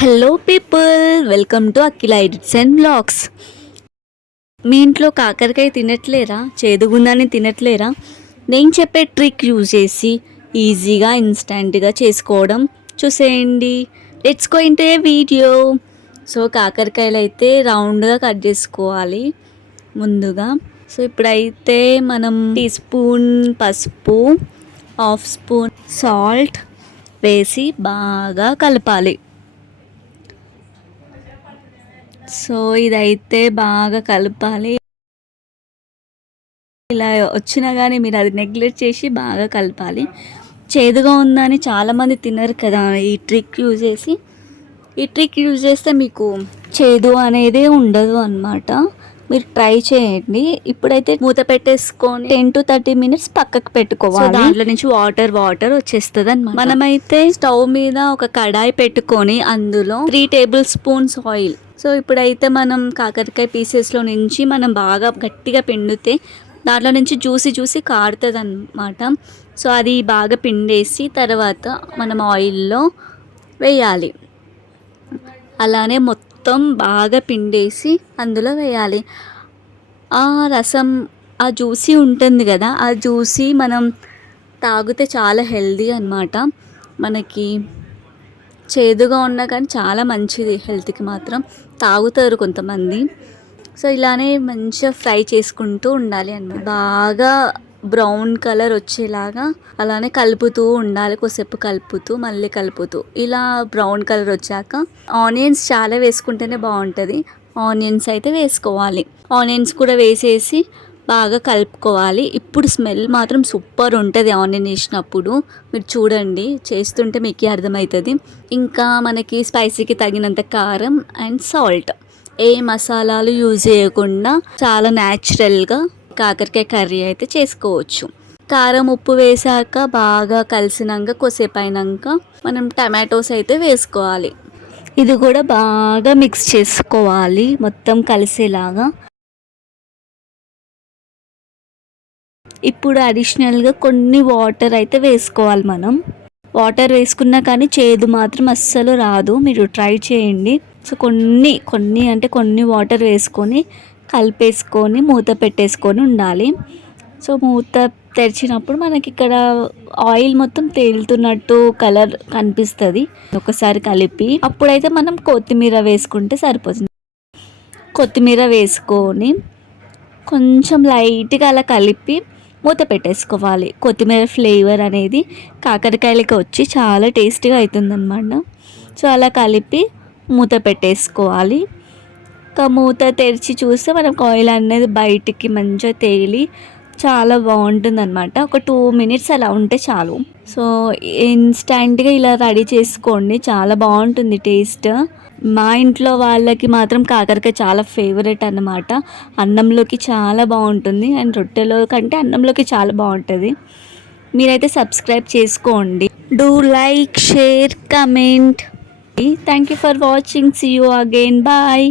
Hello people, welcome to Akhila edits and blogs. మీ ఇంట్లో కాకరకాయ తినట్లేరా? చేదుగుందని తినట్లేరా? నేను చెప్పే ట్రిక్ యూజ్ చేసి ఈజీగా ఇన్స్టెంట్గా చేసుకోవడం చూసేయండి. Let's go into A video. So కాకరకాయలు అయితే రౌండ్గా కట్ చేసుకోవాలి ముందుగా. సో ఇప్పుడైతే మనం టీ స్పూన్ పసుపు, హాఫ్ స్పూన్ సాల్ట్ వేసి బాగా కలపాలి. సో ఇదైతే బాగా కలపాలి. ఇలా వచ్చినా కానీ మీరు అది నెగ్లెక్ట్ చేసి బాగా కలపాలి. చేదుగా ఉందని చాలామంది తినరు కదా. ఈ ట్రిక్ యూజ్ చేస్తే మీకు చేదు అనేది ఉండదు అన్నమాట. మీరు ట్రై చేయండి. ఇప్పుడైతే మూత పెట్టేసుకొని 10 to 30 minutes పక్కకు పెట్టుకోవాలి. దాంట్లో నుంచి వాటర్ వచ్చేస్తుంది అన్నమాట. మనమైతే స్టవ్ మీద ఒక కడాయి పెట్టుకొని అందులో 3 tablespoons ఆయిల్. సో ఇప్పుడైతే మనం కాకరకాయ పీసెస్లో నుంచి మనం బాగా గట్టిగా పిండితే దాంట్లో నుంచి జ్యూసీ కారుతుంది అన్నమాట. సో అది బాగా పిండేసి తర్వాత మనం ఆయిల్లో వేయాలి. అలానే మొత్తం బాగా పిండేసి అందులో వేయాలి. ఆ రసం, ఆ జ్యూసీ ఉంటుంది కదా, ఆ జ్యూసీ మనం తాగితే చాలా హెల్దీ అన్నమాట. మనకి చేదుగా ఉన్నా కానీ చాలా మంచిది హెల్త్కి. మాత్రం తాగుతారు కొంతమంది. సో ఇలానే మంచిగా ఫ్రై చేసుకుంటూ ఉండాలి అన్నమాట. బాగా బ్రౌన్ కలర్ వచ్చేలాగా అలానే కలుపుతూ ఉండాలి. కొద్దిసేపు కలుపుతూ మళ్ళీ కలుపుతూ ఇలా బ్రౌన్ కలర్ వచ్చాక ఆనియన్స్ చాలా వేసుకుంటేనే బాగుంటుంది. ఆనియన్స్ అయితే వేసుకోవాలి. ఆనియన్స్ కూడా వేసేసి బాగా కలుపుకోవాలి. ఇప్పుడు స్మెల్ మాత్రం సూపర్ ఉంటుంది ఆనియన్ వేసినప్పుడు. మీరు చూడండి, చేస్తుంటే మీకు అర్థమవుతుంది. ఇంకా మనకి స్పైసీకి తగినంత కారం అండ్ సాల్ట్, ఏ మసాలాలు యూజ్ చేయకుండా చాలా న్యాచురల్గా కాకరకాయ కర్రీ అయితే చేసుకోవచ్చు. కారం ఉప్పు వేసాక బాగా కలిసినాక కొద్దిసేపు అయినాక మనం టమాటోస్ అయితే వేసుకోవాలి. ఇది కూడా బాగా మిక్స్ చేసుకోవాలి మొత్తం కలిసేలాగా. ఇప్పుడు అడిషనల్గా కొన్ని వాటర్ అయితే వేసుకోవాలి. మనం వాటర్ వేసుకున్నా కానీ చేదు మాత్రం అస్సలు రాదు. మీరు ట్రై చేయండి. సో కొన్ని వాటర్ వేసుకొని కలిపేసుకొని మూత పెట్టేసుకొని ఉండాలి. సో మూత తెరిచినప్పుడు మనకి ఇక్కడ ఆయిల్ మొత్తం తేలుతున్నట్టు కలర్ కనిపిస్తుంది. ఒకసారి కలిపి అప్పుడైతే మనం కొత్తిమీర వేసుకుంటే సరిపోతుంది. కొత్తిమీర వేసుకొని కొంచెం లైట్గా అలా కలిపి మూత పెట్టేసుకోవాలి. కొత్తిమీర ఫ్లేవర్ అనేది కాకరకాయలకి వచ్చి చాలా టేస్టీగా అవుతుందన్నమాట. సో అలా కలిపి మూత పెట్టేసుకోవాలి. ఇంకా మూత తెరిచి చూస్తే మనకు ఆయిల్ అనేది బయటికి మంచిగా తేలి చాలా బాగుంటుంది అనమాట. ఒక 2 minutes అలా ఉంటే చాలు. సో ఇన్స్టెంట్గా ఇలా రెడీ చేసుకోండి, చాలా బాగుంటుంది టేస్ట్. మా ఇంట్లో వాళ్ళకి మాత్రం కాకరకాయ చాలా ఫేవరెట్ అన్నమాట. అన్నంలోకి చాలా బాగుంటుంది అండ్ రొట్టెలో కంటే అన్నంలోకి చాలా బాగుంటుంది. మీరైతే సబ్స్క్రైబ్ చేసుకోండి. Do like, share, comment. Thank you for watching. See you again. Bye.